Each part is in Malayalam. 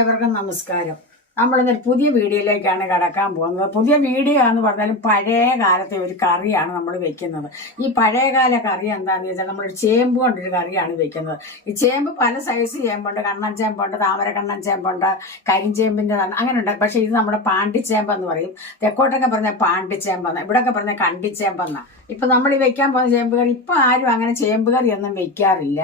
ഏവർക്കും നമസ്കാരം. നമ്മളിന്നൊരു പുതിയ വീഡിയോയിലേക്കാണ് കടക്കാൻ പോകുന്നത്. പുതിയ വീഡിയോ എന്ന് പറഞ്ഞാലും പഴയ കാലത്തെ ഒരു കറിയാണ് നമ്മൾ വെക്കുന്നത്. ഈ പഴയകാല കറി എന്താണെന്ന് വെച്ചാൽ നമ്മളൊരു ചേമ്പ് കൊണ്ടൊരു കറിയാണ് വെക്കുന്നത്. ഈ ചേമ്പ് പല സൈസ് ചേമ്പുണ്ട്. കണ്ണൻ ചേമ്പുണ്ട്, താമര കണ്ണൻ ചേമ്പുണ്ട്, കരിഞ്ചേമ്പിൻ്റെ അങ്ങനെ ഉണ്ട്. പക്ഷെ ഇത് നമ്മുടെ പാണ്ടിച്ചേമ്പെന്ന് പറയും. തെക്കോട്ടൊക്കെ പറഞ്ഞാൽ പാണ്ടിച്ചേമ്പെന്ന്, ഇവിടെയൊക്കെ പറഞ്ഞാൽ കണ്ടിച്ചേമ്പെന്നാണ്. ഇപ്പം നമ്മൾ ഈ വെക്കാൻ പോകുന്ന ചേമ്പ് കറി ഇപ്പം ആരും അങ്ങനെ ചേമ്പ് കറി ഒന്നും വെക്കാറില്ല.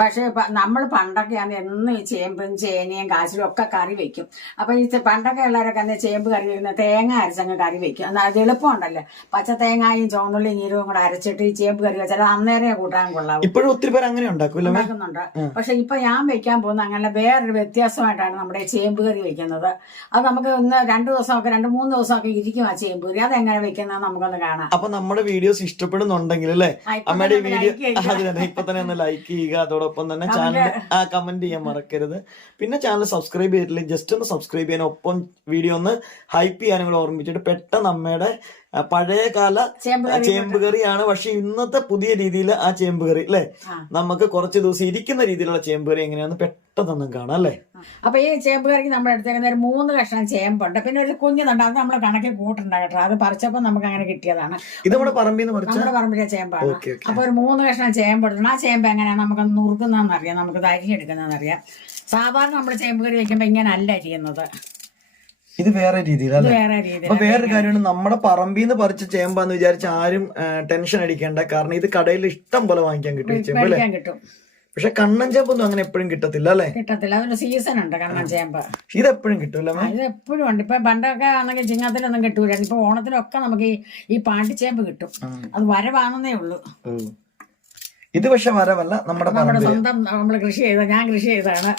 പക്ഷെ നമ്മൾ പണ്ടൊക്കെയാണ് എന്നും ഈ ചേമ്പും ചേനയും കാച്ചിലും ഒക്കെ കറി വെക്കും. അപ്പം ഈ പണ്ടൊക്കെ ഉള്ളവരൊക്കെ എന്താ ചേമ്പ് കറി വെക്കുന്നത് തേങ്ങ അരച്ചങ്ങ് കറി വെക്കും. അത് എളുപ്പമുണ്ടല്ലോ. പച്ച തേങ്ങയും ചുവന്നുള്ളിയും ജീരകവും കൂടെ അരച്ചിട്ട് ഈ ചേമ്പ് കറി വെച്ചാൽ അന്നേരം കൂട്ടാൻ കൊള്ളാവും. ഇപ്പോഴും ഒത്തിരി പേര് അങ്ങനെ ഉണ്ടാക്കുന്നുണ്ട്. പക്ഷെ ഇപ്പൊ ഞാൻ വെക്കാൻ പോകുന്ന അങ്ങനെ വേറൊരു വ്യത്യാസമായിട്ടാണ് നമ്മുടെ ചേമ്പ് കറി വെക്കുന്നത്. അത് നമുക്ക് ഒന്ന് 2 ദിവസമൊക്കെ 2-3 ദിവസമൊക്കെ ഇരിക്കും ആ ചേമ്പ് കറി. അതെങ്ങനെ വെക്കുന്നത് നമുക്കൊന്ന് കാണാം. അപ്പൊ നമ്മുടെ വീഡിയോസ് ഇഷ്ടപ്പെടുന്നുണ്ടെങ്കിൽ അല്ലേ, അമ്മയുടെ വീഡിയോ ഇപ്പൊ തന്നെ ഒന്ന് ലൈക്ക് ചെയ്യുക. അതോടൊപ്പം തന്നെ ചാനൽ കമന്റ് ചെയ്യാൻ മറക്കരുത്. പിന്നെ ചാനൽ സബ്സ്ക്രൈബ് ചെയ്തിട്ടില്ല, ജസ്റ്റ് ഒന്ന് സബ്സ്ക്രൈബ് ചെയ്യാൻ, ഒപ്പം വീഡിയോ ഒന്ന് ഹൈപ്പ് ചെയ്യാനും കൂടെ ഓർമ്മിച്ചിട്ട്. പെട്ടെന്ന് അമ്മയുടെ പഴയകാല ചേമ്പ് കറിയാണ്, പക്ഷെ ഇന്നത്തെ പുതിയ രീതിയിൽ ആ ചേമ്പ് കറി അല്ലെ, നമുക്ക് കുറച്ച് ദിവസം ഇരിക്കുന്ന രീതിയിലുള്ള ചേമ്പ് കറി എങ്ങനെയാന്ന് പെട്ടെന്നൊന്നും കാണാം അല്ലേ. അപ്പൊ ഈ ചേമ്പ് കറിക്ക് നമ്മൾ എടുത്തേക്കുന്ന ഒരു 3 കഷ്ണം ചേമ്പുണ്ട്, പിന്നെ ഒരു കുഞ്ഞുണ്ട്. അത് നമ്മളെ കണക്കിൽ കൂട്ടുണ്ട് കേട്ടോ. അത് പറിച്ചപ്പോൾ നമുക്ക് അങ്ങനെ കിട്ടിയതാണ്. ഇത് നമ്മുടെ പറമ്പിലെ ചേമ്പാണ്. അപ്പൊ ഒരു 3 കഷ്ണം ചേമ്പ് എടുക്കണം. ആ ചേമ്പ് എങ്ങനെയാണ് നമുക്ക് നുറുക്കുന്നതെന്ന് അറിയാം, നമുക്ക് അരിഞ്ഞെടുക്കുന്നതെന്ന് അറിയാം. സാധാരണ നമ്മൾ ചേമ്പ് കറി വെക്കുമ്പോ ഇങ്ങനെ അല്ല അരിയുന്നത്, ഇത് വേറെ രീതിയിലല്ലേ. അപ്പൊ വേറൊരു കാര്യമാണ്, നമ്മുടെ പറമ്പിൽ നിന്ന് പറിച്ച ചേമ്പാന്ന് വിചാരിച്ച ആരും ടെൻഷൻ അടിക്കേണ്ട. കാരണം ഇത് കടയിൽ ഇഷ്ടം പോലെ വാങ്ങിക്കാൻ കിട്ടും. പക്ഷെ കണ്ണൻ ചേമ്പൊന്നും അങ്ങനെ എപ്പോഴും കിട്ടത്തില്ല അല്ലെ. കിട്ടത്തില്ല, അതിന് സീസൺ ഉണ്ട് കണ്ണൻ ചേമ്പ്. ഇത് എപ്പോഴും കിട്ടൂല. ഇത് എപ്പോഴും ഉണ്ട്. ഇപ്പൊ പണ്ടൊക്കെ ആണെങ്കിൽ ചിങ്ങത്തിലൊന്നും കിട്ടൂല. ഇപ്പൊ ഓണത്തിനൊക്കെ നമുക്ക് ഈ പാണ്ടിച്ചേമ്പ് കിട്ടും. അത് വരവാണെന്നേ ഉള്ളൂ. ഇത് പക്ഷെ വരവല്ല, നമ്മുടെ സ്വന്തം നമ്മൾ കൃഷി ചെയ്ത, ഞാൻ കൃഷി ചെയ്തതാണ്.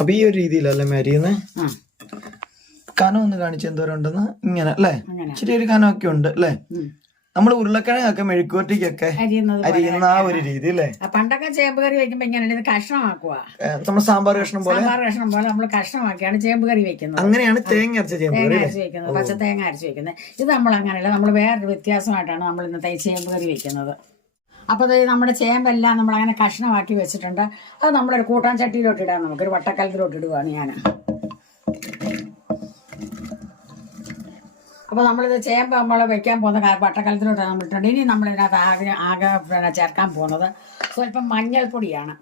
അപ്പൊ ഈ ഒരു രീതിയിലല്ലേ അരിയുന്നേ. കനം ഒന്ന് കാണിച്ച് എന്തോരം ഉണ്ടെന്ന്. ഇങ്ങനെ അല്ലേ, ചെറിയൊരു കനമൊക്കെ ഉണ്ട് അല്ലേ. നമ്മൾ ഉരുളക്കിഴങ്ങൊക്കെ മെഴുക്കുവരട്ടിക്കൊക്കെ അരിയുന്ന ആ ഒരു രീതി അല്ലേ. പണ്ടൊക്കെ ചേമ്പ് കറി വെക്കുമ്പോ ഇങ്ങനെ കഷ്ണമാക്കുക. നമ്മൾ സാമ്പാർ കഷ്ണം പോലെ നമ്മൾ കഷ്ണമാക്കിയാണ് ചേമ്പ് കറി വെക്കുന്നത്. അങ്ങനെയാണ് തേങ്ങ അരച്ച ചേമ്പ് കറി വെക്കുന്നത്, പച്ച തേങ്ങ അരച്ച് വെക്കുന്നത്. ഇത് നമ്മൾ അങ്ങനെയല്ല, നമ്മൾ വേറൊരു വ്യത്യാസമായിട്ടാണ് നമ്മൾ ഇന്നത്തെ ചേമ്പ് കറി വെക്കുന്നത്. അപ്പോൾ നമ്മുടെ ചേമ്പെല്ലാം നമ്മൾ അങ്ങനെ കഷ്ണമാക്കി വെച്ചിട്ടുണ്ട്. അത് നമ്മളൊരു കൂട്ടാൻ ചട്ടിയിലോട്ട് ഇടാം. നമുക്കൊരു വട്ടക്കലത്തിലോട്ട് ഇടുകയാണ് ഞാൻ. അപ്പോൾ നമ്മളിത് ചേമ്പ് നമ്മൾ വെക്കാൻ പോകുന്ന വട്ടക്കലത്തിലോട്ട് നമ്മൾ ഇട്ടുണ്ട്. ഇനി നമ്മളിതിനകത്ത് ആകെ ചേർക്കാൻ പോകുന്നത് സ്വല്പം മഞ്ഞൾപ്പൊടിയാണ്.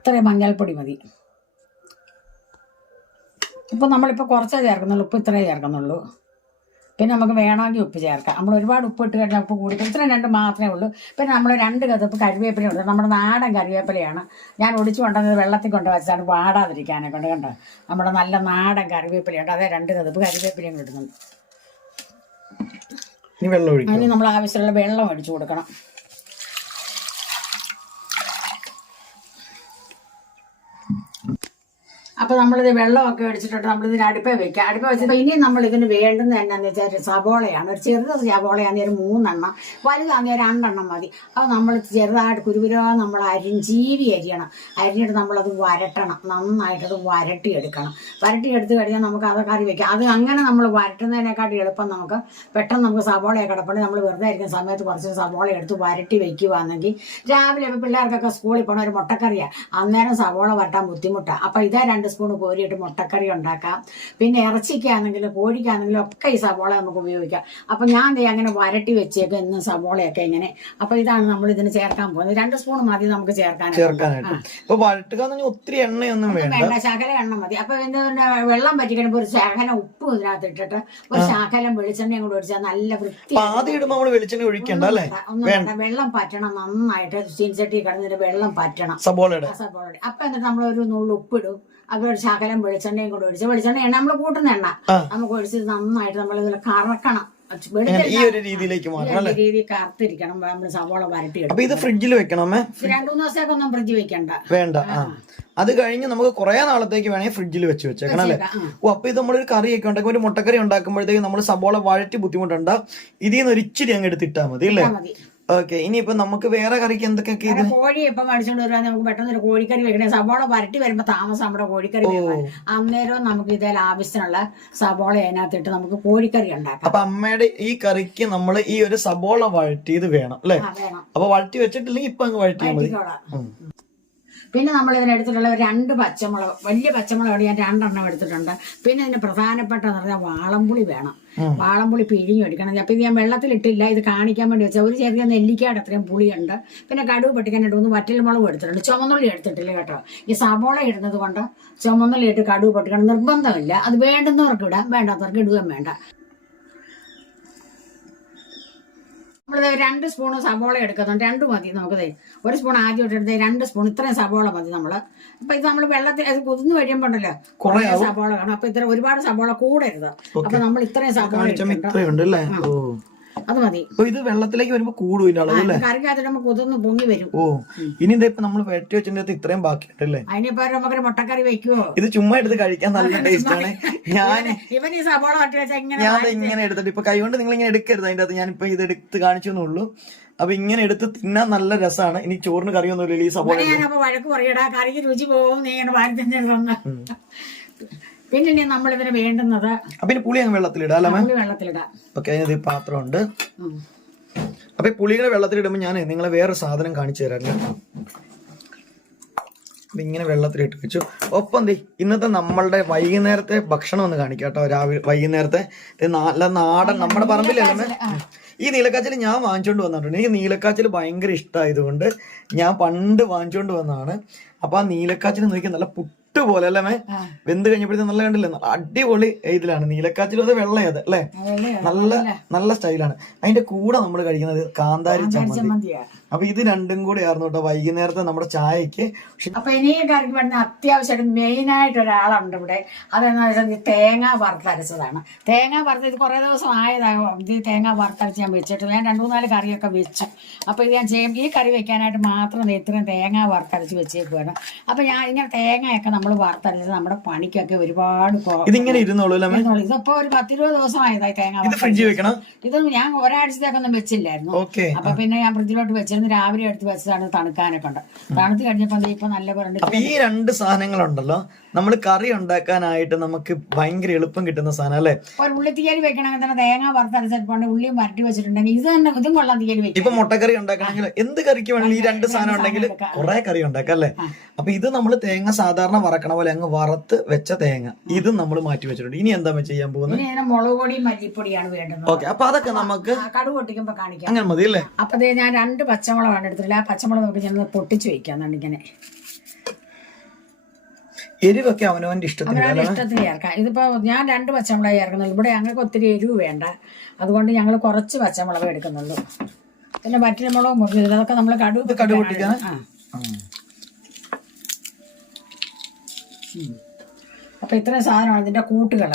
ഇത്രയും മഞ്ഞൾപ്പൊടി മതി. ഇപ്പം നമ്മളിപ്പോൾ കുറച്ചേ ചേർക്കുന്നുള്ളൂ, ഉപ്പ് ഇത്രയേ ചേർക്കുന്നുള്ളൂ. പിന്നെ നമുക്ക് വേണമെങ്കിൽ ഉപ്പ് ചേർക്കാം. നമ്മൾ ഒരുപാട് ഉപ്പ് ഇട്ട് കഴിഞ്ഞാൽ ഉപ്പ് കൂടി, ഇത്രയും 2 മാത്രമേ ഉള്ളൂ. പിന്നെ നമ്മൾ 2 കതപ്പ് കരിവേപ്പില ഉണ്ട്. നമ്മുടെ നാടൻ കരിവേപ്പിലയാണ്. ഞാൻ ഒടിച്ചു കൊണ്ടുവന്നത് വെള്ളത്തിൽ കൊണ്ട് വെച്ചാണ് വാടാതിരിക്കാനെ കൊണ്ട്. കണ്ടോ, നമ്മുടെ നല്ല നാടൻ കറിവേപ്പിലയുണ്ട്. അതേ 2 കതപ്പ് കരിവേപ്പിലയും കിട്ടുന്നുണ്ട്. അതിന് നമ്മൾ ആവശ്യമുള്ള വെള്ളം ഒഴിച്ചു കൊടുക്കണം. അപ്പോൾ നമ്മളിത് വെള്ളമൊക്കെ ഒഴിച്ചിട്ടുണ്ട്. നമ്മളിതിന് അടുപ്പ വെക്കാം. അടുപ്പ വെച്ചിട്ട് ഇനി നമ്മൾ ഇതിന് വേണ്ടുന്നത് എന്നാന്ന് വെച്ചാൽ സവോളയാണ്. ഒരു ചെറുത് സവോളയാണെങ്കിൽ ഒരു 3 എണ്ണം, വലുതാണെങ്കിൽ 2 എണ്ണം മതി. അപ്പോൾ നമ്മൾ ചെറുതായിട്ട് കുരുകുരാ നമ്മൾ ചീവി അരിയണം. അരിഞ്ഞിട്ട് നമ്മളത് വരട്ടണം. നന്നായിട്ടത് വരട്ടിയെടുക്കണം. വരട്ടിയെടുത്ത് കഴിഞ്ഞാൽ നമുക്ക് അത് കറി വെക്കാം. അത് അങ്ങനെ നമ്മൾ വരട്ടുന്നതിനെക്കാട്ടി എളുപ്പം നമുക്ക് പെട്ടെന്ന് നമുക്ക് സവോളയൊക്കെ കിടപ്പുണ്ടെങ്കിൽ നമ്മൾ വെറുതെ ഇരിക്കുന്ന സമയത്ത് കുറച്ച് സവോള എടുത്ത് വരട്ടി വെക്കുകയാണെങ്കിൽ രാവിലെ ഇപ്പോൾ പിള്ളേർക്കൊക്കെ സ്കൂളിൽ പോകണ ഒരു മുട്ടക്കറിയാണ്. അന്നേരം സവോള വരട്ടാൻ ബുദ്ധിമുട്ടാണ്. അപ്പോൾ ഇതേ 2 സ്പൂൺ കോരിയിട്ട് മുട്ടക്കറി ഉണ്ടാക്കാം. പിന്നെ ഇറച്ചിക്കാണെങ്കിലും കോഴിക്കാണെങ്കിലും ഒക്കെ ഈ സവോള നമുക്ക് ഉപയോഗിക്കാം. അപ്പം ഞാൻ അങ്ങനെ വരട്ടി വെച്ചേക്കും എന്നും സവോളയൊക്കെ ഇങ്ങനെ. അപ്പൊ ഇതാണ് നമ്മൾ ഇതിന് ചേർക്കാൻ പോകുന്നത്. 2 സ്പൂൺ മതി നമുക്ക് ചേർക്കാനായിട്ട്. ഒത്തിരി എണ്ണയൊന്നും വേണ്ട, ശകല എണ്ണ മതി. അപ്പൊ വെള്ളം പറ്റിക്കഴിയുമ്പോൾ ഒരു ശകലം ഉപ്പ് ഇതിനകത്ത് ഇട്ടിട്ട് ഒരു ശകലം വെളിച്ചെണ്ണയും കൂടെ ഒഴിച്ചാൽ നല്ല വൃത്തി. വെള്ളം പറ്റണം നന്നായിട്ട്. ചീൻചട്ടി കിടന്നിട്ട് വെള്ളം പറ്റണം സബോളയുടെ. അപ്പൊ എന്നിട്ട് നമ്മൾ ഒരു നുള്ളു ഉപ്പിടും. അവരൊരു ശകലം വെളിച്ചെണ്ണയും കൂടെ ഒഴിച്ച്, വെളിച്ചെണ്ണ നമ്മൾ കൂട്ടുന്ന എണ്ണ നമുക്ക് ഒഴിച്ച് നന്നായിട്ട് നമ്മൾ ഇതിൽ കറക്കണം. രീതി കറുത്തിരിക്കണം. നമ്മൾ സവോള വരട്ടിയെടുക്കും. ഇത് ഫ്രിഡ്ജിൽ വെക്കണം. 2-3 ദിവസത്തേക്കൊന്നും ഫ്രിഡ്ജിൽ വെക്കണ്ട, വേണ്ട. അത് കഴിഞ്ഞ് നമുക്ക് കുറെ നാളത്തേക്ക് വേണമെങ്കിൽ ഫ്രിഡ്ജിൽ വെച്ചേക്കണം അല്ലേ. അപ്പൊ ഇത് നമ്മളൊരു കറിയൊക്കെ ഉണ്ടാക്കും, ഒരു മുട്ടക്കറി ഉണ്ടാക്കുമ്പോഴത്തേക്ക് നമ്മൾ സവോള വഴറ്റി ബുദ്ധിമുട്ടുണ്ടാവും. ഇതിൽ നിന്ന് ഒരു ഇച്ചിരി അങ്ങ് എടുത്തിട്ടാൽ മതി അല്ലേ. ഓക്കെ. ഇനിയിപ്പോ നമുക്ക് വേറെ കറിക്ക് എന്തൊക്കെയൊക്കെ ഇത്? കോഴി ഇപ്പം മേടിച്ചോണ്ട് വരുവാ നമുക്ക് പെട്ടെന്ന് ഒരു കോഴിക്കറി വെക്കണേ. സബോള വരട്ടി വരുമ്പോ താമസം നമ്മുടെ കോഴിക്കറി വേവാൻ. അന്നേരം നമുക്ക് ഇതിൽ ആവശ്യത്തിനുള്ള സബോള അതിനകത്തിട്ട് നമുക്ക് കോഴിക്കറി ഉണ്ടാക്കാം. അപ്പൊ അമ്മയുടെ ഈ കറിക്ക് നമ്മൾ ഈ ഒരു സബോള വഴറ്റിയത് വേണം അല്ലെ? വേണം. അപ്പൊ വഴറ്റി വെച്ചിട്ടില്ലെങ്കിൽ ഇപ്പൊ അങ്ങ് വഴറ്റിയാൽ മതി. പിന്നെ നമ്മൾ ഇതിനെടുത്തിട്ടുള്ള 2 പച്ചമുളക്, വലിയ പച്ചമുളക് ഞാൻ 2 എണ്ണം എടുത്തിട്ടുണ്ട്. പിന്നെ ഇതിന് പ്രധാനപ്പെട്ടതെന്ന് പറഞ്ഞാൽ വാളംപുളി വേണം. വാളംപുളി പിഴിഞ്ഞൊടിക്കണം. അപ്പൊ ഇത് ഞാൻ വെള്ളത്തിലിട്ടില്ല, ഇത് കാണിക്കാൻ വേണ്ടി വെച്ചാൽ. ഒരു ചെറിയ നെല്ലിക്കയുടെ അത്രയും പുളിയുണ്ട്. പിന്നെ കടുവ് പൊട്ടിക്കാൻ 2 വറ്റൽമുളകും എടുത്തിട്ടുണ്ട്. ചുമന്നുള്ളി എടുത്തിട്ടില്ല കേട്ടോ. ഈ സബോള ഇടുന്നത് കൊണ്ട് ചുമന്നുള്ളി ഇട്ട് കടുവ് പൊട്ടിക്കണം നിർബന്ധമില്ല. അത് വേണ്ടുന്നവർക്ക് ഇടാം, വേണ്ടാത്തവർക്ക് ഇടുകയും വേണ്ട. നമ്മളിത് 2 സ്പൂൺ സബോള എടുക്കുന്നുണ്ട്. 2 മതി നമുക്കതേ. 1 സ്പൂൺ ആദ്യം ഇട്ടെടുത്ത് 2 സ്പൂൺ ഇത്രയും സബോള മതി നമ്മള്. അപ്പൊ ഇത് നമ്മൾ വെള്ളത്തിൽ അത് കുതിർന്ന് കഴിയുമ്പോണ്ടല്ലോ കുറെ സബോള കാണും. അപ്പൊ ഇത്ര ഒരുപാട് സബോള കൂടരുത്. അപ്പൊ നമ്മൾ ഇത്രയും സബോള അത് മതി. ഇത് വെള്ളത്തിലേക്ക് വരുമ്പോ കൂടുതൽ കറിക്കകത്തിടുമ്പോ കുതിർന്ന് പൊങ്ങി വരും. ഓ ഇനി ഇപ്പൊ നമ്മൾ വെട്ടി വെച്ചിട്ട് ഇത്രയും ബാക്കിയുണ്ടല്ലേ? അതിനിപ്പോ നമുക്ക് മുട്ടക്കറി വെക്കുവോ? ഇത് ചുമ്മാ എടുത്ത് കഴിക്കാൻ നല്ല ടേസ്റ്റ് ആണ്. ഇവൻ ഈ സബോള വട്ടി വെച്ചാൽ ഞാൻ ഇങ്ങനെ എടുത്തിട്ട് ഇപ്പൊ കൈകൊണ്ട് നിങ്ങൾ ഇങ്ങനെ എടുക്കരുത്. അതിന്റെ അകത്ത് ഞാനിപ്പോ ഇത് എടുത്ത് കാണിച്ചെന്നുള്ളൂ. അപ്പൊ ഇങ്ങനെ എടുത്ത് തിന്നാൻ നല്ല രസമാണ്. ഇനി ചോറിന് കറിയൊന്നുമില്ല ഈ സബോള. ഞാനപ്പോ വഴക്ക് പറയടാ, കറിക്ക് രുചി പോകും, നീ ഇങ്ങനെ വാരി തിന്നു. പിന്നെ നമ്മൾ ഇതിന് വേണ്ടുന്നത് അപ്പൊ പുളി അങ്ങ് വെള്ളത്തിലിടാം. വെള്ളത്തിലിടാം. ഓക്കെ. അതിനകത്ത് പാത്രമുണ്ട്. അപ്പൊ പുളികളെ വെള്ളത്തിലിടുമ്പോ ഞാൻ നിങ്ങളെ വേറെ സാധനം കാണിച്ചു തരാം. ഇങ്ങനെ വെള്ളത്തിലിട്ട് വെച്ചു. ഒപ്പം ഇന്നത്തെ നമ്മളുടെ വൈകുന്നേരത്തെ ഭക്ഷണം ഒന്ന് കാണിക്കാം കേട്ടോ. രാവിലെ വൈകുന്നേരത്തെ നല്ല നാടൻ നമ്മുടെ പറമ്പിലല്ലേ. ഈ നീലക്കാച്ചിൽ ഞാൻ വാങ്ങിച്ചോണ്ട് വന്നിട്ടുണ്ട്. എനിക്ക് നീലക്കാച്ചിൽ ഭയങ്കര ഇഷ്ടമായതുകൊണ്ട് ഞാൻ പണ്ട് വാങ്ങിച്ചോണ്ട് വന്നതാണ്. അപ്പൊ ആ നീലക്കാച്ചിൽ നോക്കിയാൽ നല്ല പോലെ അല്ലേ വെന്ത് കഴിഞ്ഞപ്പോഴത്തെ നല്ല കണ്ടില്ലേ, നല്ല അടിപൊളി ഇതിലാണ്. നീലക്കാച്ചിലും അത് വെള്ളയത് അല്ലെ, നല്ല നല്ല സ്റ്റൈലാണ്. അതിന്റെ കൂടെ നമ്മൾ കഴിക്കുന്നത് കാന്താരി ചമ്മന്തി. അപ്പൊ ഇത് രണ്ടും കൂടെ ആയിരുന്നു കേട്ടോ വൈകുന്നേരത്തെ നമ്മുടെ ചായക്ക്. അപ്പൊ ഇനി കറിക്ക് വേണ്ട അത്യാവശ്യമായിട്ട് മെയിൻ ആയിട്ട് ഒരാളുണ്ട് ഇവിടെ. അതെന്ന് വെച്ചാൽ തേങ്ങ വറുത്തരച്ചതാണ്. തേങ്ങ വറുത്ത് ഇത് കുറെ ദിവസം ആയതാകും. ഇത് തേങ്ങ വറുത്തരച്ച് ഞാൻ വെച്ചിട്ട് ഞാൻ 2-3 കറിയൊക്കെ വെച്ചു. അപ്പൊ ഇത് ഞാൻ ചെയ്യും ഈ കറി വെക്കാനായിട്ട് മാത്രം ഇത്രയും തേങ്ങ വറുത്തരച്ച് വെച്ചേക്കുവാണ്. അപ്പൊ ഞാൻ ഇങ്ങനെ തേങ്ങയൊക്കെ നമ്മൾ വറുത്തരച്ച് നമ്മുടെ പണിക്കൊക്കെ ഒരുപാട് ഇതിങ്ങനെ ഇരുന്നോളൂ. ഇതിപ്പോ ഒരു 10-20 ദിവസം ആയതായി തേങ്ങ. ഇത് ഞാൻ ഒരാഴ്ചത്തേക്കൊന്നും വെച്ചില്ലായിരുന്നു. അപ്പൊ പിന്നെ ഞാൻ ഫ്രിഡ്ജിലോട്ട് വെച്ചിരുന്നു. രാവിലെ എടുത്ത് വെച്ചതാണ് തണുക്കാനൊക്കെ ഉണ്ട്. തണുത്ത് കഴിഞ്ഞപ്പോ ഇപ്പൊ നല്ല പോലെ. ഈ 2 സാധനങ്ങളുണ്ടല്ലോ നമ്മൾ കറി ഉണ്ടാക്കാനായിട്ട് നമുക്ക് ഭയങ്കര എളുപ്പം കിട്ടുന്ന സാധനം അല്ലേ. ഒരു ഉള്ളിത്തീയൽ വെക്കണമെങ്കിൽ തന്നെ തേങ്ങ വറുത്തരച്ചിട്ടുണ്ട്, ഉള്ളിയും വരട്ടി വെച്ചിട്ടുണ്ടെങ്കിൽ ഇത് തന്നെ ഇതും കൊള്ളാം തീയൽ വെക്കും. ഇപ്പൊ മുട്ടക്കറി ഉണ്ടാക്കണമെങ്കിൽ എന്ത് കറിക്ക് വേണമെങ്കിൽ ഈ 2 സാധനം ഉണ്ടെങ്കിൽ കുറെ കറി ഉണ്ടാക്കാം അല്ലേ. അപ്പൊ ഇത് നമ്മൾ തേങ്ങ സാധാരണ വറക്കണ പോലെ അങ്ങ് വറുത്ത് വെച്ച തേങ്ങ ഇത് നമ്മൾ മാറ്റി വെച്ചിട്ടുണ്ട്. ഇനി എന്താ ചെയ്യാൻ പോകുന്നത്? മുളക് പൊടിയും മല്ലിപ്പൊടിയാണ് വേണ്ടത്. ഓക്കെ. അപ്പൊ അതൊക്കെ നമുക്ക് കടുക് പൊട്ടിക്കുമ്പോ കാണിക്കാം. അങ്ങനെ മതി അല്ലേ. അപ്പൊ ഞാൻ 2 പച്ചമുളകാണ് എടുത്തിട്ടില്ല. ആ പച്ചമുളക് നമുക്ക് ഞാൻ പൊട്ടിച്ചു വെക്കാന്നുണ്ട്. ഇങ്ങനെ എരിവൊക്കെ അവനവന്റെ ഇഷ്ടത്തിന് ചേർക്കാം. ഇതിപ്പോ ഞാൻ 2 പച്ചമുളക് ചേർക്കുന്നുള്ളൂ. ഇവിടെ ഞങ്ങൾക്ക് ഒത്തിരി എരിവ് വേണ്ട, അതുകൊണ്ട് ഞങ്ങൾ കുറച്ച് പച്ചമുളക് എടുക്കുന്നുള്ളൂ. പിന്നെ വറ്റൽമുളക് മുറിഞ്ഞത് അതൊക്കെ നമ്മൾ കടുക് പൊട്ടിക്കാൻ. അപ്പൊ ഇത്രയും സാധനമാണ് ഇതിന്റെ കൂട്ടുകൾ.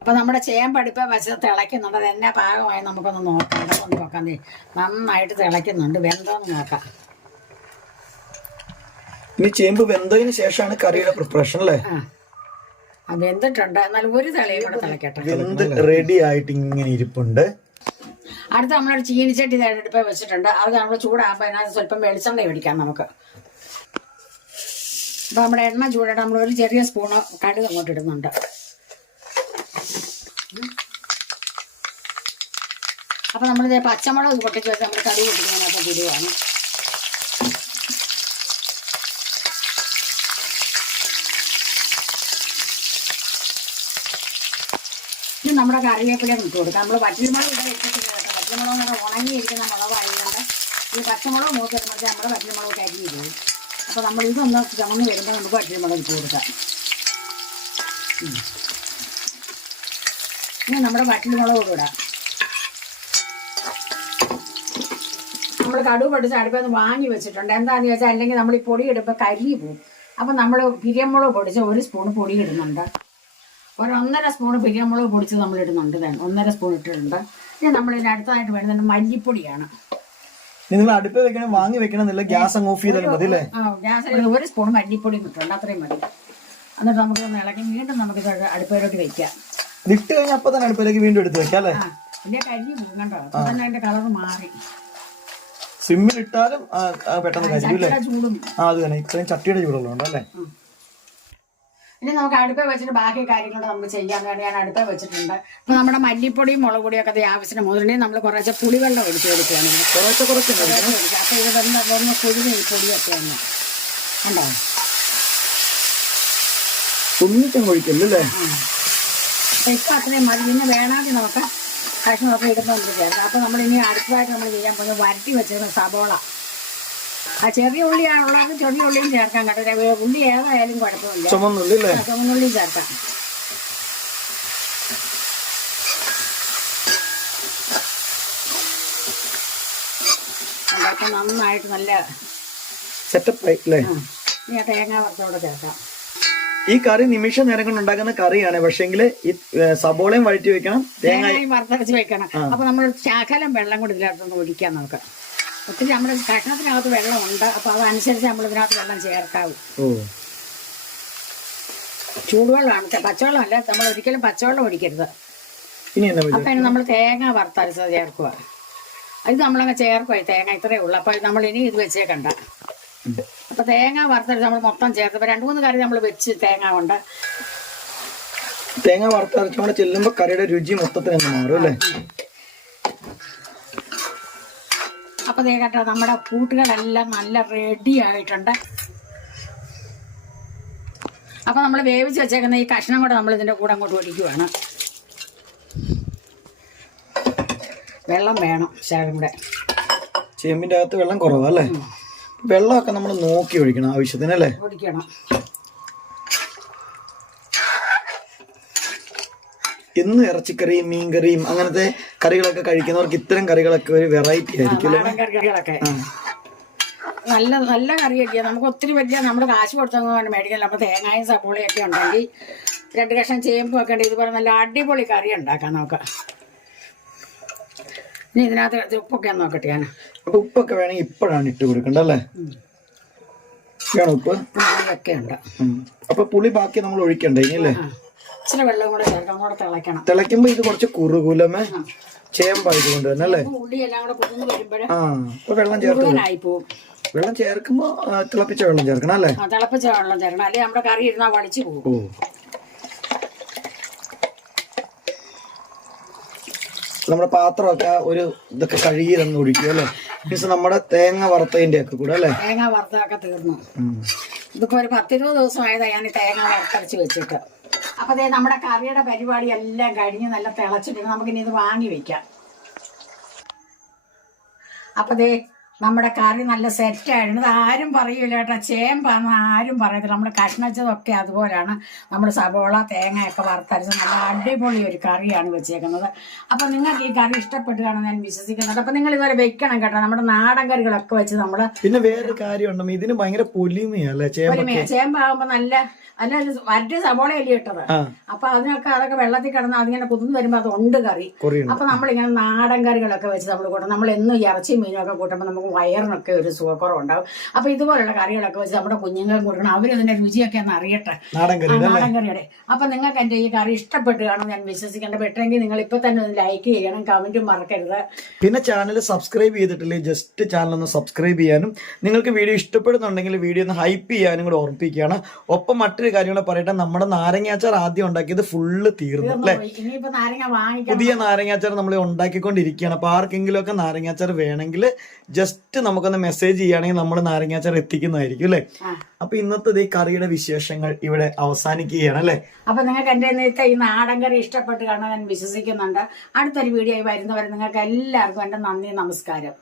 അപ്പൊ നമ്മുടെ ചേമ്പടിപ്പ വെച്ച് തിളയ്ക്കുന്നുണ്ട്. അത് എന്നാ പാകമായി നമുക്കൊന്ന് നോക്കാം. കൊണ്ട് നോക്കാം. നന്നായിട്ട് തിളയ്ക്കുന്നുണ്ട്. വെന്തോന്ന് നോക്കാം. ഇനി ചേമ്പ് വെന്തതിന് ശേഷമാണ് കറിയുടെ പ്രിപ്പറേഷൻ അല്ലേ. വെന്തിട്ടുണ്ട്. എന്നാലും ഒരു തിളയും കൂടെ തിളക്കട്ടെ. വെന്ത് റെഡി ആയിട്ട് ഇങ്ങനെ ഇരിപ്പുണ്ട്. അടുത്ത നമ്മളൊരു ചീനിച്ചട്ടി അടുപ്പ വെച്ചിട്ടുണ്ട്. അത് നമ്മൾ ചൂടാകുമ്പോ അതിനകത്ത് സ്വല്പം വെളിച്ചെണ്ണ ഒഴിക്കാം നമുക്ക്. അപ്പൊ നമ്മുടെ എണ്ണ ചൂടായിട്ട് നമ്മൾ ഒരു ചെറിയ സ്പൂണ് കടുക് അങ്ങോട്ട് ഇടുന്നുണ്ട്. അപ്പൊ നമ്മളിത് പച്ചമുളക് പൊട്ടിച്ച് വെച്ച് നമ്മൾ കടുക് പൊട്ടിക്കാനൊക്കെ ഇടുകയാണ്. ഇനി നമ്മുടെ കറിവേപ്പില ഇട്ട് കൊടുക്കാം. നമ്മൾ വറ്റൽമുളക് ഇവിടെ ഇട്ടിട്ടില്ല കേട്ടോ. വറ്റൽമുളക് എന്ന് പറഞ്ഞാൽ ഉണങ്ങിയിരിക്കുന്ന മുളകായതുകൊണ്ട് ഈ പച്ചമുളക് മൂത്തിടുമ്പോഴത്തെ നമ്മുടെ വറ്റൽമുളക് കരിഞ്ഞു പോകും. അപ്പോൾ നമ്മൾ ഇതൊന്ന് ചുമന്ന് വരുമ്പോൾ നമുക്ക് വറ്റൽമുളക് ഇട്ട് കൊടുക്കാം. ഇനി നമ്മുടെ വറ്റൽമുളക് ഇടാം. നമ്മൾ കടുക് പൊട്ടിച്ച് അടുപ്പൊന്ന് വാങ്ങി വെച്ചിട്ടുണ്ട്. എന്താണെന്ന് ചോദിച്ചാൽ അല്ലെങ്കിൽ നമ്മൾ ഈ പൊടി ഇടുമ്പോൾ കരിഞ്ഞു പോകും. അപ്പം നമ്മൾ പിരിയമുളക് പൊടിച്ച് 1 സ്പൂൺ പൊടി ഇടുന്നുണ്ട്. 1.5 സ്പൂൺ പിരിയമുളക് പൊടിച്ച് നമ്മൾ ഇടുന്നുണ്ട്. 1.5 സ്പൂൺ ഇട്ടിട്ടുണ്ട്. ഇനി നമ്മൾ ഇതിന് അടുത്തതായിട്ട് വേണ്ടത് മല്ലിപ്പൊടിയാണ്. നിങ്ങൾ അടുപ്പ് വെക്കണം, വാങ്ങി വെക്കണമെന്നില്ല, ഗ്യാസ് അങ്ങ് ഓഫ് ചെയ്താലും മതി അല്ലേ. ഗ്യാസ് 1 സ്പൂൺ മല്ലിപ്പൊടി കിട്ടുന്നുണ്ട്. അത്രയും മതി. എന്നിട്ട് നമുക്ക് ഇളക്കി വീണ്ടും നമുക്ക് അടുപ്പിലോട്ട് വെക്കാം. ഇട്ട് കഴിഞ്ഞാൽ അപ്പൊ തന്നെ അടുപ്പിലേക്ക് വീണ്ടും എടുത്ത് വെക്കാം അല്ലേ. പിന്നെ കരിഞ്ഞു പോകും കേട്ടോ. അപ്പൊ തന്നെ അതിന്റെ കളർ മാറി. സിമ്മിലിട്ടാലും പെട്ടെന്ന് കരിയും അല്ലേ? ചട്ടിയുടെ ചൂടും. അത് തന്നെ, ഇത്രയും ചട്ടിയുടെ ചൂടുള്ളതുകൊണ്ട് അല്ലേ? ഇനി നമുക്ക് അടുപ്പ വെച്ചിട്ട് ബാക്കി കാര്യങ്ങളോട് നമുക്ക് ചെയ്യാൻ വേണ്ടി ഞാൻ അടുപ്പ വെച്ചിട്ടുണ്ട്. അപ്പൊ നമ്മുടെ മല്ലിപ്പൊടിയും മുളക് പൊടിയും ഒക്കെ ആവശ്യത്തിന് മുതലേ നമ്മൾ കുറച്ച് പുളിവെള്ളം ഒഴിച്ച് കൊടുക്കുകയാണ്. കുറച്ച് അപ്പൊ ഇത് വെള്ളം കുഴിഞ്ഞ ഈ പൊടിയൊക്കെ തന്നെ ഉണ്ടോ ഒന്നിച്ചും ഒഴിക്കല്ലേ? ഇപ്പൊ അത്രയും മതി. പിന്നെ വേണമെങ്കിൽ നമുക്ക് കഷ്ണമൊക്കെ ഇടുമ്പോൾ ചേർക്കാം. അപ്പൊ നമ്മൾ ഇനി അടുത്തതായിട്ട് നമ്മൾ ചെയ്യാൻ പോകുന്നത് വരട്ടി വെച്ചിരുന്ന സബോള. ആ ചെറിയ ഉള്ളിയാണുള്ളത്, ചെറിയ ഉള്ളിയും ചേർക്കാം കേട്ടോ. ഉള്ളി ഏതായാലും കുഴപ്പമില്ല. ചുമന്നുള്ളിയും ചേർക്കാം. അപ്പൊ നന്നായിട്ട് നല്ല സെറ്റപ്പ് ആയില്ലേ? ഇനി തേങ്ങ വറുത്തോടെ ചേർക്കാം. ഈ കറി നിമിഷ നേരം കൊണ്ട് ഉണ്ടാക്കുന്ന കറിയാണ്. പക്ഷെങ്കിൽ ഈ സബോളയും വഴറ്റി വെക്കണം, തേങ്ങയും വറുത്തരച്ച് വെക്കണം. അപ്പൊ നമ്മൾ ശകലം വെള്ളം കൂടി ഇതിനകത്തൊന്ന് ഒഴിക്കാം. നമുക്ക് ഒത്തിരി നമ്മുടെ കഷ്ണത്തിനകത്ത് വെള്ളമുണ്ട്. അപ്പൊ അതനുസരിച്ച് നമ്മൾ ഇതിനകത്ത് വെള്ളം ചേർക്കാവൂ. ചൂടുവെള്ളമാണ്, പച്ചവെള്ളമല്ല. നമ്മൾ ഒരിക്കലും പച്ചവെള്ളം ഒഴിക്കരുത്. അപ്പൊ നമ്മൾ തേങ്ങ വറുത്തരച്ചത് ചേർക്കുക. ഇത് നമ്മളങ്ങ് ചേർക്കുക. തേങ്ങ ഇത്രയേ ഉള്ളൂ. അപ്പൊ നമ്മൾ ഇനി ഇത് വെച്ചേക്കണ്ട. അപ്പൊ തേങ്ങ വറുത്തരച്ച് നമ്മൾ മൊത്തം ചേർത്ത് 2-3 കറി നമ്മൾ വെച്ച് തേങ്ങ കൊണ്ട് തേങ്ങ വറുത്തരച്ചോണ്ട് ചെല്ലുമ്പോ കറിയുടെ രുചി മൊത്തത്തിൽ മാറും അല്ലേ? അപ്പൊ കേട്ടോ നമ്മുടെ കൂട്ടുകളെല്ലാം നല്ല റെഡി ആയിട്ടുണ്ട്. അപ്പൊ നമ്മൾ വേവിച്ച് വെച്ചേക്കുന്ന ഈ കഷ്ണം കൂടെ നമ്മൾ ഇതിന്റെ കൂടെ അങ്ങോട്ട് ഒഴിക്കുവാണ്. വെള്ളം വേണം ശകലം കൂടെ. ചേമ്പിന്റെ അകത്ത് വെള്ളം കുറവല്ലേ? വെള്ളമൊക്കെ നമ്മൾ നോക്കി ഒഴിക്കണം ആവശ്യത്തിനല്ലേ? ഒഴിക്കണം. ഇന്ന് ഇറച്ചിക്കറിയും മീൻകറിയും അങ്ങനത്തെ കറികളൊക്കെ കഴിക്കുന്നവർക്ക് ഇത്തരം കറികളൊക്കെ ഒരു വെറൈറ്റി ആയിരിക്കും. കറികളൊക്കെ നല്ല നല്ല കറിയൊക്കെയാണ്. നമുക്ക് ഒത്തിരി വലിയ നമ്മൾ കാശ് കൊടുത്തൊന്നും മേടിക്കില്ല. അപ്പൊ തേങ്ങയും സബോളയൊക്കെ ഉണ്ടെങ്കിൽ 2 കഷ്ണം ചേമ്പും ഒക്കെ ഉണ്ട്. ഇതുപോലെ നല്ല അടിപൊളി കറി ഉണ്ടാക്കാം നമുക്ക്. ഇനി ഇതിനകത്ത് ഉപ്പൊക്കെ നോക്കട്ടെ ഞാൻ. അപ്പൊ ഉപ്പൊക്കെ വേണമെങ്കിൽ ഇപ്പോഴാണ് ഇട്ട് കൊടുക്കണ്ടല്ലേ? വേണം ഉപ്പ് ഒക്കെ ഉണ്ട്. അപ്പൊ പുളി ബാക്കി നമ്മൾ ഒഴിക്കണ്ടേ ഇനിയല്ലേ? ഇച്ചിരി വെള്ളം കൂടെ ചേർക്കാം, കൂടെ തിളയ്ക്കണം. തിളയ്ക്കുമ്പോ ഇത് കുറച്ച് കുറുകൂലമേ ചേമ്പായിട്ട് കൊണ്ട് തന്നെ അല്ലേ? ഉള്ളി എല്ലാം കൂടെ കുതിർന്ന് വരുമ്പോഴേ അപ്പൊ വെള്ളം ചേർത്ത് പോവും. വെള്ളം ചേർക്കുമ്പോ തിളപ്പിച്ച വെള്ളം ചേർക്കണം അല്ലേ? തിളപ്പിച്ച വെള്ളം ചേർക്കണം, അല്ലെ നമ്മുടെ കറി ഇരുന്നാ വടിച്ചു പോകും. നമ്മുടെ പാത്രമൊക്കെ ഒരു ഇതൊക്കെ കഴുകി തന്നെ ഒഴിക്കും അല്ലേ? മീൻസ് നമ്മുടെ തേങ്ങ വറുത്തതിന്റെ ഒക്കെ കൂടെ അല്ലേ? തേങ്ങ വറുത്തൊക്കെ തീർന്നു. ഇതിപ്പോ ഒരു 10-20 ദിവസമായതാ ഞാൻ തേങ്ങ വറുത്തരച്ച് വെച്ചിട്ട്. അപ്പൊ നമ്മുടെ കറിയുടെ പരിപാടി എല്ലാം കഴിഞ്ഞ് നല്ല തിളച്ചിട്ട് നമുക്കിനി ഇത് വാങ്ങി വെക്കാം. അപ്പൊ നമ്മുടെ കറി നല്ല സെറ്റായിരുന്നു. ഇത് ആരും പറയൂല കേട്ടോ, ചേമ്പാന്ന് ആരും പറയത്തില്ല. നമ്മൾ കഷ്ണച്ചതൊക്കെ അതുപോലെയാണ്. നമ്മൾ സബോള തേങ്ങയൊക്കെ വറുത്തരച്ച് നല്ല അടിപൊളി ഒരു കറിയാണ് വെച്ചേക്കുന്നത്. അപ്പൊ നിങ്ങൾക്ക് ഈ കറി ഇഷ്ടപ്പെട്ടുകയാണെന്ന് ഞാൻ വിശ്വസിക്കുന്നുണ്ട്. അപ്പൊ നിങ്ങൾ ഇതുപോലെ വെക്കണം കേട്ടോ. നമ്മുടെ നാടൻ കറികളൊക്കെ വെച്ച് നമ്മള് പിന്നെ വേറൊരു കാര്യം ഇതിന് ഭയങ്കര പൊലിമയല്ലേ? ചേമ്പാകുമ്പോ നല്ല വരട്ടി സബോളയല്ലേ ഇട്ടത്. അപ്പൊ അതൊക്കെ വെള്ളത്തിൽ കിടന്ന് അതിങ്ങനെ കുതിർന്ന് വരുമ്പോ അത് ഉണ്ട് കറി. അപ്പൊ നമ്മളിങ്ങനെ നാടൻ കറികളൊക്കെ വെച്ച് നമ്മൾ കൂട്ടും. നമ്മൾ എന്നും ഇറച്ചി മീനും ഒക്കെ കൂട്ടുമ്പോൾ നമുക്ക് വയറിനൊക്കെ ഒരു സുഖക്കുറവുണ്ടാവും. അപ്പൊ ഇതുപോലുള്ള കറികളൊക്കെ വെച്ച് നമ്മുടെ കുഞ്ഞുങ്ങൾ കൊടുക്കണം. അവരിതിന്റെ രുചിയൊക്കെ ഒന്ന് അറിയട്ടെ, നാടൻ കറിയുടെ. അപ്പൊ നിങ്ങൾക്ക് എന്റെ ഈ കറി ഇഷ്ടപ്പെട്ടു കാണും ഞാൻ വിശ്വസിക്കേണ്ട. പെട്ടെങ്കിൽ നിങ്ങൾ ഇപ്പൊ തന്നെ ഒന്ന് ലൈക്ക് ചെയ്യണം, കമന്റും മറക്കരുത്. പിന്നെ ചാനൽ സബ്സ്ക്രൈബ് ചെയ്തിട്ടില്ലേ, ജസ്റ്റ് ചാനൽ ഒന്ന് സബ്സ്ക്രൈബ് ചെയ്യാനും, നിങ്ങൾക്ക് വീഡിയോ ഇഷ്ടപ്പെടുന്നുണ്ടെങ്കിൽ വീഡിയോ ഒന്ന് ഹൈപ്പ് ചെയ്യാനും കൂടെ ഓർമ്മിപ്പിക്കുകയാണ്. ഒപ്പം മറ്റൊരു കാര്യം കൂടെ പറയട്ടെ, നമ്മുടെ നാരങ്ങാച്ചാർ ആദ്യം ഉണ്ടാക്കിയത് ഫുള്ള് തീർന്നു അല്ലേ? പുതിയ നാരങ്ങാച്ചാർ നമ്മൾ ഉണ്ടാക്കിക്കൊണ്ടിരിക്കുകയാണ്. അപ്പൊ ആർക്കെങ്കിലും ഒക്കെ നാരങ്ങാച്ചാർ വേണമെങ്കിൽ ജസ്റ്റ് നമുക്കൊന്ന് മെസ്സേജ് ചെയ്യുകയാണെങ്കിൽ നമ്മൾ നാരങ്ങാച്ചാർ എത്തിക്കുന്നതായിരിക്കും അല്ലേ? അപ്പൊ ഇന്നത്തെ ഈ കറിയുടെ വിശേഷങ്ങൾ ഇവിടെ അവസാനിക്കുകയാണ് അല്ലേ? അപ്പൊ നിങ്ങൾക്ക് എന്റെ ഇന്നത്തെ ഈ നാടൻ കറി ഇഷ്ടപ്പെട്ട് കാണാൻ ഞാൻ വിശ്വസിക്കുന്നുണ്ട്. അടുത്തൊരു വീഡിയോ ആയി വരുന്നവരെ നിങ്ങൾക്ക് എല്ലാവർക്കും എന്റെ നന്ദി, നമസ്കാരം.